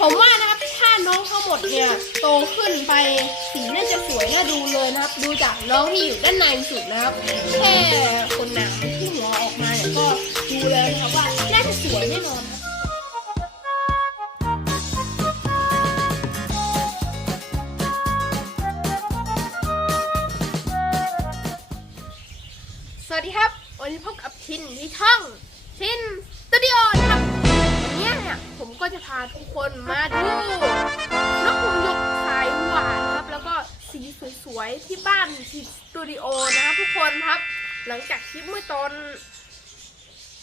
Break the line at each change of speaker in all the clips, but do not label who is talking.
ผมว่านะครับถ้าน้องทั้งหมดเนี่ยโตขึ้นไปสีน่าจะสวยน่าดูเลยนะครับ ดูจากน้องที่อยู่ด้านในสุดนะครับ แค่คนหนาวที่หัวออกมาเนี่ยก็ดูเลยนะครับว่าน่าจะสวยแน่นอนสวัสดีครับ วันนี้พบกับชินที่ช่องชิน ก็จะพาทุกคนมาดูนกหงส์ยกสายหวานครับ แล้วก็สีสวยๆที่บ้านชินสตูดิโอนะครับทุกคนครับ หลังจากคลิปเมื่อตอน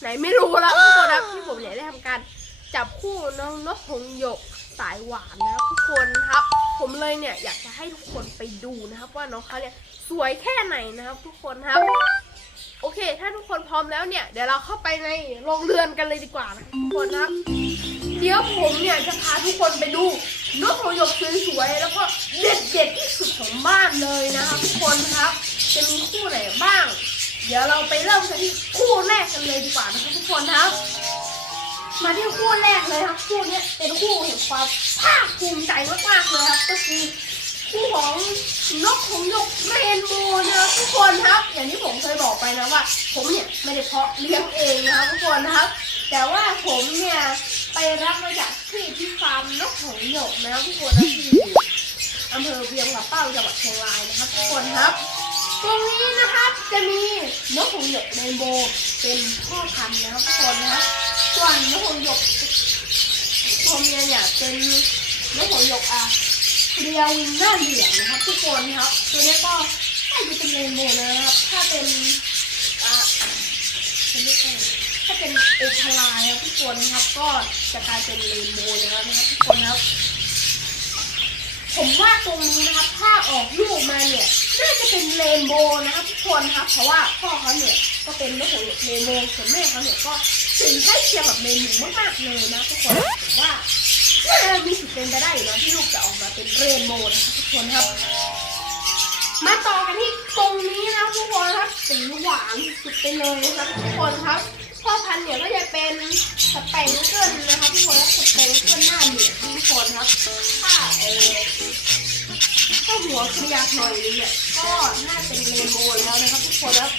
ไหนไม่รู้แล้วทุกคนครับที่ผมเนี่ยได้ทำการจับคู่น้องนกหงส์ยกสายหวานนะทุกคนครับ ผมเลยเนี่ยอยากจะให้ทุกคนไปดูนะครับ ว่าน้องเขาเนี่ยสวยแค่ไหนนะครับ ทุกคนครับ โอเค ถ้าทุกคนพร้อมแล้วเนี่ย เดี๋ยวเราเข้าไปในโรงเรือนกันเลยดีกว่านะทุกคนครับ เดี๋ยวผมเนี่ยจะพาทุกคนไปดูนกหงส์หยกสวยๆแล้วก็เด็ดๆที่สุดของบ้านเลยนะครับทุกคนครับ จะมีคู่ไหนบ้าง เดี๋ยวเราไปเริ่มกันที่คู่แรกกันเลยดีกว่านะครับทุกคนครับ มาที่คู่แรกเลยครับคู่นี้เป็นคู่แห่งความภาคภูมิใจมากๆเลยครับ ก็คือคู่ของนกของส์หยกเรนโบว์นะครับทุกคนครับ อย่างที่ผมเคยบอกไปนะว่า ผมเนี่ยไม่ได้เพาะเลี้ยงเองนะครับทุกคนนะครับ แต่ว่าผมเนี่ย รับมาจากที่ที่ฟาร์มนกของหยกนะครับทุกคนนะที่อำเภอเวียงหลับเป้าจังหวัดเชียงรายนะครับทุกคนครับ ตรงนี้นะครับจะมีนกหงหยกเรนโบว์เป็นพ่อพันธุ์นะครับทุกคนนะครับส่วนนกหงหยกตัวเมียเนี่ยเป็นนกหงหยกอะเรียววิงหน้าเหลืองนะครับ ทุกคนครับ ตัวนี้ก็น่าจะเป็นเรนโบว์นะครับ ถ้าเป็นอ่าเป็นเรียกว่าอะไรถ้า เป็นโอพาลายครับทุกคนครับก็จะกลายเป็นเรนโบว์เลยนะครับทุกคนครับ ผมว่าตรงนี้นะครับ ถ้าออกลูกมาเนี่ยน่าจะเป็นเรนโบว์นะครับทุกคนครับ เพราะว่าพ่อเขาเนี่ยก็เป็นนกหงส์หยกเรนโบว์ส่วนแม่เขาเนี่ยก็สีใกล้เคียงกับเรนโบว์มากๆเลยนะทุกคนผมว่าน่าจะมีสิทธิ์เป็นไปได้นะที่ลูกจะออกมาเป็นเรนโบว์นะครับทุกคนครับมาต่อกันที่ตรงนี้นะทุกคนครับสีหวานสุดไปเลยนะครับทุกคนครับ พ่อพันธุ์เนี่ยก็จะเป็นสเปนเกิลนะครับทุกคนครับสเปนเกิลหน้าเหลืองทุกคนครับถ้าเออถ้าหัวขยับหน่อยเนี่ยก็น่าเป็นเรนโบว์แล้วนะครับทุกคนครับ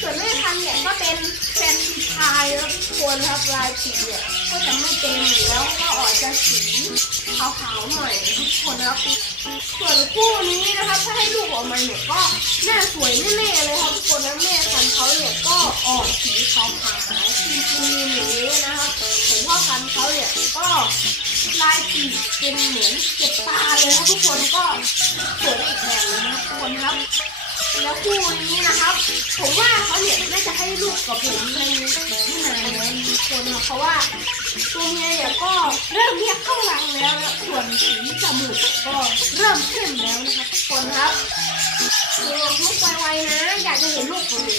ส่วนแม่พันธุ์เนี่ยก็เป็นแฟนพายแล้วทุกคนครับลายสีเนี่ยก็จะไม่เต็มแล้วก็ออกจะสีขาวๆหน่อยทุกคนครับส่วนคู่นี้นะครับถ้าให้ลูกออกมาเนี่ยก็น่าสวยแน่ๆเลยครับทุกคนแล้วแม่พั ออกสีขาวๆครีมๆอย่างนี้นะครับส่พ่อพันธุ์เขาเนี่ยก็ลายสีเป็นเหมือนเก็บตาเลยครับทุกคนก็สวยอีกแบบนึงนะทุกคนครับแล้วคู่นี้นะครับ ผมว่าเขาเนี่ยน่าจะให้ลูกกับผมในไม่นานแล้วทุกคนเพราะว่าตัวเมียเนี่ยก็เริ่มเรียกเข้ารังแล้วนะส่วนสีจมูกก็เริ่มเข้มแล้วนะครับทุกคนครับลูกไวๆนะ อยากจะเห็นลูกของหนู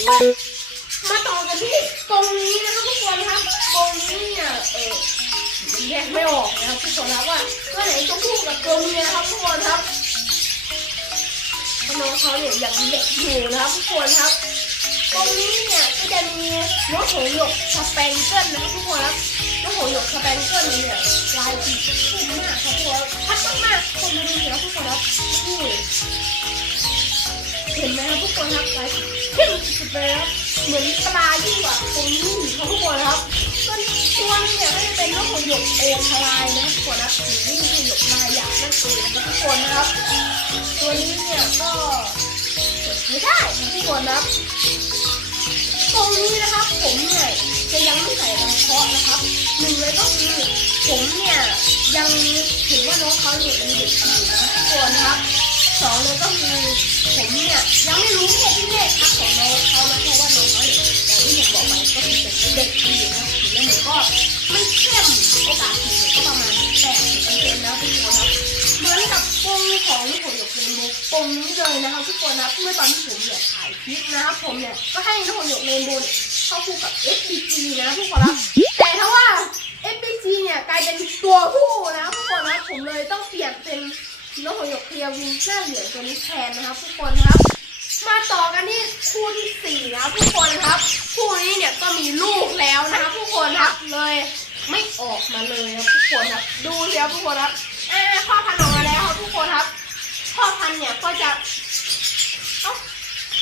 มาต่อกันที่ตรงนี้นะครับทุกคนครับตรงนี้เนี่ยเออแยกไม่ออกนะครับทุกคนครับว่าตัวไหนตัวผู้กับตัวเมียนะครับทุกคนครับน้องเขาเนี่ยยังเด็กอยู่นะครับทุกคนครับ ตรงนี้เนี่ยก็จะมีนกหงส์หยกสเปนเกิลนะครับทุกคนครับนกหงส์หยกสเปนเกิลเนี่ยลายสีชุ่มมากครับทุกคนชัดมากๆคนมาดูเนี่ยทุกคนครับนี่เห็นไหมครับทุกคนครับลายสีเข้มสุดเลยครับ เหมือนปลายิ่งกว่าตรงนี้อีกครับทุกคนครับส่วนตัวนี้เนี่ยก็จะเป็นนกหงส์หยกโอทลายนะครับทุกคนครับหรือนี่คือหยกลายหยาบนั่นเองนะทุกคนนะครับ ตัวนี้เนี่ยก็เปิดไม่ได้นะทุกคนนะครับตรงนี้นะครับผมเนี่ยจะยังไม่ใส่รองเท้านะครับหนึ่งเลยก็คือผมเนี่ยยังถือว่าน้องเขาเนี่ยยังเด็กอยู่นะทุกคนครับ สองเลยก็คือผมเนี่ยยังไม่รู้เพศที่เพศครับของน้องเขานะเพราะว่าน้องเขาเนี่ยอย่างที่ผมบอกไปก็คือเป็นเด็กอยู่นะถึงแล้วมันก็ไม่เข้มโอกาสถูกก็ประมาณแปดสิบเปอร์เซ็นต์แล้วทุกคนครับเหมือนกับกรงของลูกผมหยกเรนโบว์กรงนี้เลยนะครับทุกคนนะเมื่อตอนที่ผมเนี่ยถ่ายคลิปนะครับผมเนี่ยก็ให้ลูกผมหยกเรนโบว์เนี่ยเข้าคู่กับ FBG นะทุกคนครับแต่ถ้าว่า ยกเคลียวิงหน้าเหลืองตัวนี้แทนนะครับ ทุกคนครับ มาต่อกันที่คู่ที่สี่นะครับทุกคนครับ คู่นี้เนี่ยก็มีลูกแล้วนะครับทุกคนครับเลยไม่ออกมาเลยครับทุกคนครับ ดูเดี๋ยวทุกคนครับอ่าพ่อพันธุ์ออกมาแล้วครับทุกคนครับพ่อพันธุ์เนี่ยก็จะ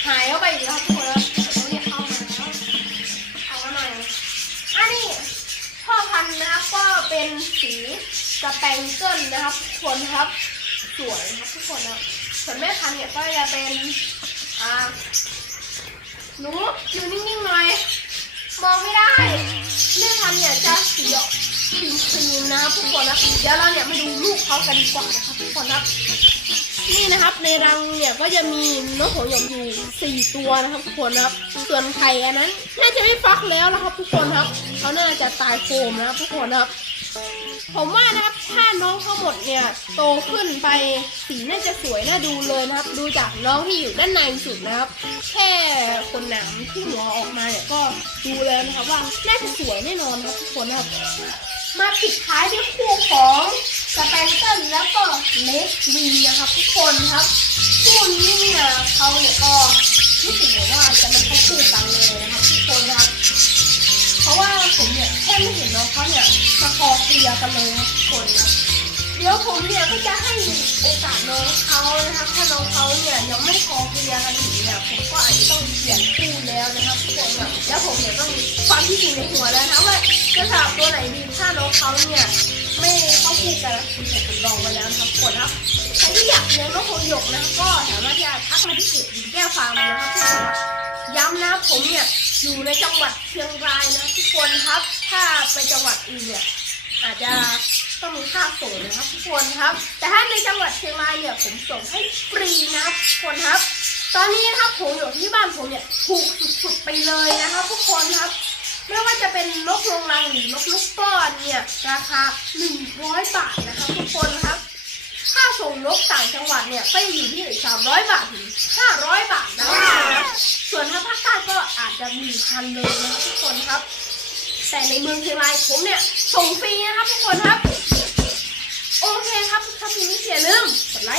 หายเข้าไปอีกแล้วครับทุกคนครับเรียกเข้ามาแล้วเอามาหน่อยอันนี้พ่อพันธุ์นะครับก็เป็นสีสแปงเกิลนะครับทุกคนครับ สวยครับทุกคนครับส่วนแม่พันธุ์เนี่ยก็จะเป็นอ่าหนูอยู่นิ่งๆหน่อยมองไม่ได้แม่พันธุ์เนี่ยจะสีออกครีมครีมนะครับทุกคนนะเดี๋ยวเราเนี่ยมาดูลูกเขากันดีกว่านะครับทุกคนครับนี่นะครับในรังเนี่ยก็จะมีนกหัวหยกอยู่สี่ตัวนะครับทุกคนครับ ส่วนไข่อันนั้น น่าจะไม่ฟักแล้วนะครับทุกคนครับเขาน่าจะตายโคมนะครับทุกคนครับ ผมว่านะครับถ้าน้องเขาหมดเนี่ยโตขึ้นไปสีน่าจะสวยน่าดูเลยนะครับ ดูจากน้องที่อยู่ด้านในสุดนะครับ แค่คนหนามที่หัวออกมาเนี่ยก็ดูเลยนะครับว่าน่าจะสวยแน่นอนครับทุกคนนะครับมาปิดท้ายด้วยคู่ของสแปนเกิลแล้วก็เลสวินนะครับทุกคนครับคู่นี้เนี่ยเขาเนี่ยก็รู้สึก เคลียร์กันเลยนะทุกคนนะเดี๋ยวผมเนี่ยก็จะให้โอกาสน้องเขานะครับถ้าน้องเขาเนี่ยยังไม่คอเคลียร์กันอยู่เนี่ยผมก็อาจจะต้องเปลี่ยนคู่แล้วนะครับทุกคนนะแล้วผมเนี่ยต้องความที่จริงในหัวแล้วนะว่าจะสลับตัวไหนดีถ้าน้องเขาเนี่ยไม่เข้าคู่กันผมเนี่ยผมลองมาแล้วนะครับทุกคนครับใครที่อยากเลี้ยงนกโคหยกนะก็สามารถที่จะทักมาที่เพจดินแก้วฟาร์มนะครับทุกคนย้ำนะผมเนี่ยอยู่ในจังหวัดเชียงรายนะทุกคนครับ ถ้าไปจังหวัดอื่นเนี่ย อาจจะต้องมีค่าส่งนะครับทุกคนครับ แต่ถ้าในจังหวัดเชียงรายเนี่ยผมส่งให้ฟรีนะครับทุกคนครับ ตอนนี้นะครับผมอยู่ที่บ้านผมเนี่ยถูกสุดๆไปเลยนะครับ ทุกคนครับไม่ว่าจะเป็นนกลงรังหรือนกลูกป้อนเนี่ยราคา 100 บาทนะครับทุกคนครับค่าส่งนกต่างจังหวัดเนี่ยก็อยู่ที่ 300 บาทถึง 500 บาทนะครับส่วนถ้าภาคใต้ก็อาจจะมีพันเลยนะครับทุกคนครับ แต่ในเมืองเชียงรายผมเนี่ยส่งฟรีนะครับทุกคนครับ โอเคครับถ้าคุณไม่เสียลืมกดไลค์